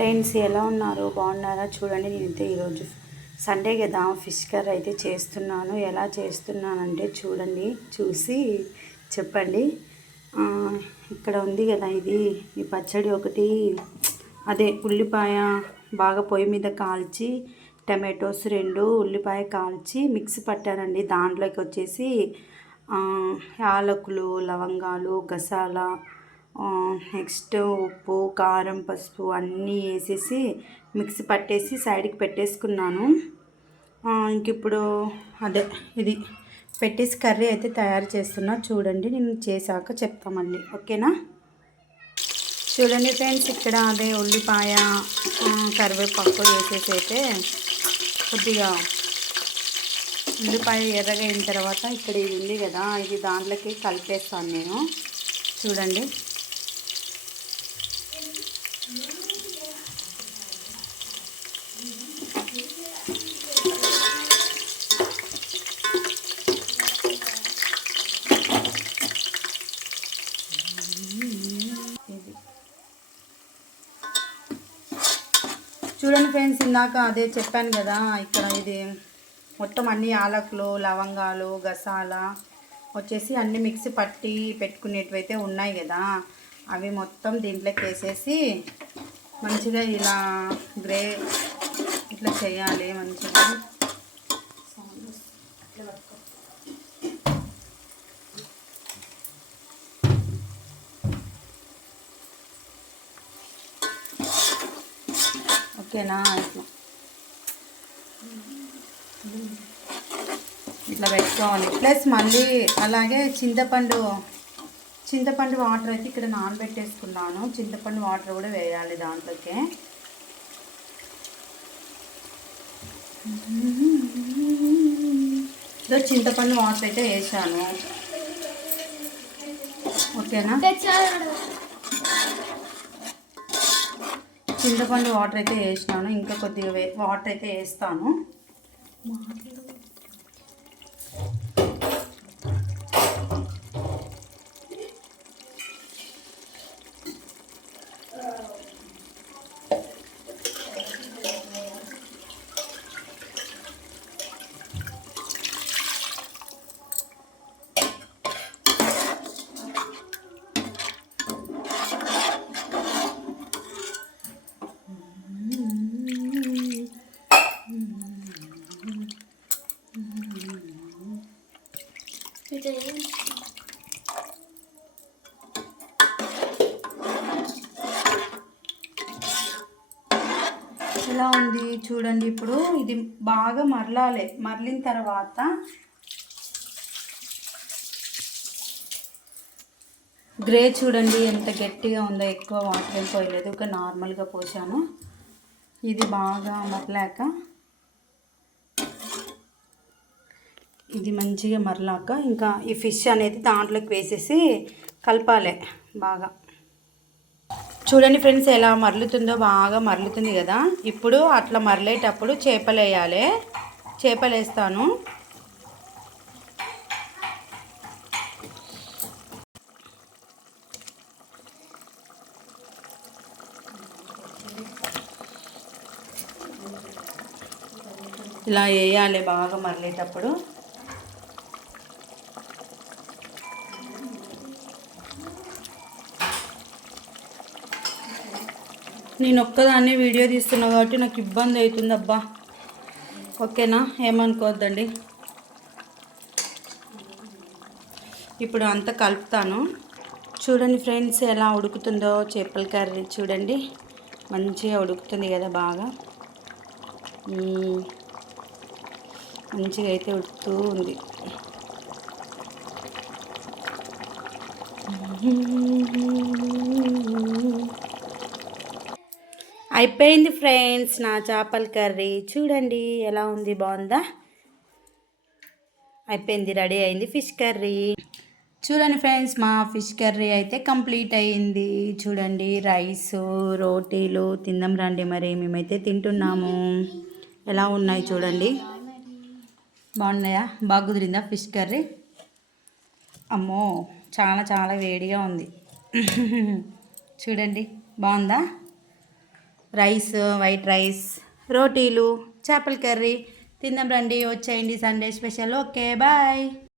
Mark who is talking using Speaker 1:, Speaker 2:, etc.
Speaker 1: Friends ఎలా ఉన్నారు? బాగున్నారా? చూడండి నేనైతే ఈరోజు సండే కదా ఫిష్ కర్రీ అయితే చేస్తున్నాను. ఎలా చేస్తున్నానంటే చూడండి చూసి చెప్పండి. ఇక్కడ ఉంది కదా ఇది ఈ పచ్చడి ఒకటి. అదే ఉల్లిపాయ బాగా పొయ్యి మీద కాల్చి టమాటోస్ రెండు ఉల్లిపాయ కాల్చి మిక్సీ పట్టానండి దాంట్లోకి వచ్చేసి యాలకులు లవంగాలు గసాల నెక్స్ట్ ఉప్పు కారం పసుపు అన్నీ వేసేసి మిక్సీ పట్టేసి సైడ్కి పెట్టేసుకున్నాను. ఇంకిప్పుడు ఇంక ఇప్పుడు అదే ఇది పెట్టేసి కర్రీ అయితే తయారు చేస్తున్నా. చూడండి నేను చేశాక చెప్తా మళ్ళీ. ఓకేనా? చూడండి ఫ్రెండ్స్ ఇక్కడ అదే ఉల్లిపాయ కరివేపాకు వేసేసి అయితే కొద్దిగా ఉల్లిపాయ ఎర్రగా అయిన తర్వాత ఇక్కడ ఇది ఉంది కదా ఇది దాంట్లోకి కలిపేస్తాను నేను. చూడండి ఇది చూడండి ఫ్రెండ్స్ ఇందాక అదే చెప్పాను కదా ఇక్కడ ఇది మొత్తం అన్ని యాలకులు లవంగాలు గసాల వచ్చేసి అన్ని మిక్సీ పట్టి పెట్టుకునేటివైతే ఉన్నాయి కదా. అవి మొత్తం దీంట్లోకి వేసేసి మంచిగా ఇలా గ్రే ఇట్లా చేయాలి మంచిగా. ఓకేనా ఇట్లా. ఇట్లా పెట్టుకోవాలి. ప్లస్ మళ్ళీ అలాగే చింతపండు చింతపండు వాటర్ అయితే ఇక్కడ నానబెట్టేసుకున్నాను. చింతపండు వాటర్ కూడా వేయాలి దాంట్లోకి. ఇదో చింతపండు వాటర్ అయితే వేసాను. ఓకేనా? చింతపండు వాటర్ అయితే వేసినాను. ఇంకా కొద్దిగా వాటర్ అయితే వేస్తాను. ఎలా ఉంది చూడండి ఇప్పుడు ఇది బాగా మరలాలి. మరలిన తర్వాత గ్రే చూడండి ఎంత గట్టిగా ఉందో ఎక్కువ వాటర్ ఏం పోయలేదు ఒక నార్మల్గా పోసాను. ఇది బాగా మరలాక ఇది మంచిగా మరలాక ఇంకా ఈ ఫిష్ అనేది దాంట్లోకి వేసేసి కలపాలి బాగా. చూడండి ఫ్రెండ్స్ ఎలా మరలుతుందో బాగా మరలుతుంది కదా. ఇప్పుడు అట్లా మరలేటప్పుడు చేపలు వేయాలి చేపలు వేస్తాను ఇలా వేయాలి బాగా మరలేటప్పుడు. నేను ఒక్కదాన్ని వీడియో తీస్తున్నా కాబట్టి నాకు ఇబ్బంది అవుతుంది అబ్బా ఓకేనా? ఏమనుకోవద్దండి. ఇప్పుడు అంతా కలుపుతాను. చూడండి ఫ్రెండ్స్ ఎలా ఉడుకుతుందో చేపల కర్రీ చూడండి. మంచిగా ఉడుకుతుంది కదా బాగా. మంచిగా అయితే ఉడుకుతూ ఉంది. అయిపోయింది ఫ్రెండ్స్ నా చేపల కర్రీ. చూడండి ఎలా ఉంది బాగుందా? అయిపోయింది రెడీ అయింది ఫిష్ కర్రీ. చూడండి ఫ్రెండ్స్ మా ఫిష్ కర్రీ అయితే కంప్లీట్ అయ్యింది. చూడండి రైస్ రోటీలు తిందాం రండి మరి మేమైతే తింటున్నాము. ఎలా ఉన్నాయి చూడండి. బాగున్నాయా? బాగా కుదిరిందా ఫిష్ కర్రీ? అమ్మో చాలా చాలా వేడిగా ఉంది. చూడండి బాగుందా? రైస్ వైట్ రైస్ రోటీలు చేపల కర్రీ తిందాం రండి. వచ్చేయండి సండే స్పెషల్. Okay bye.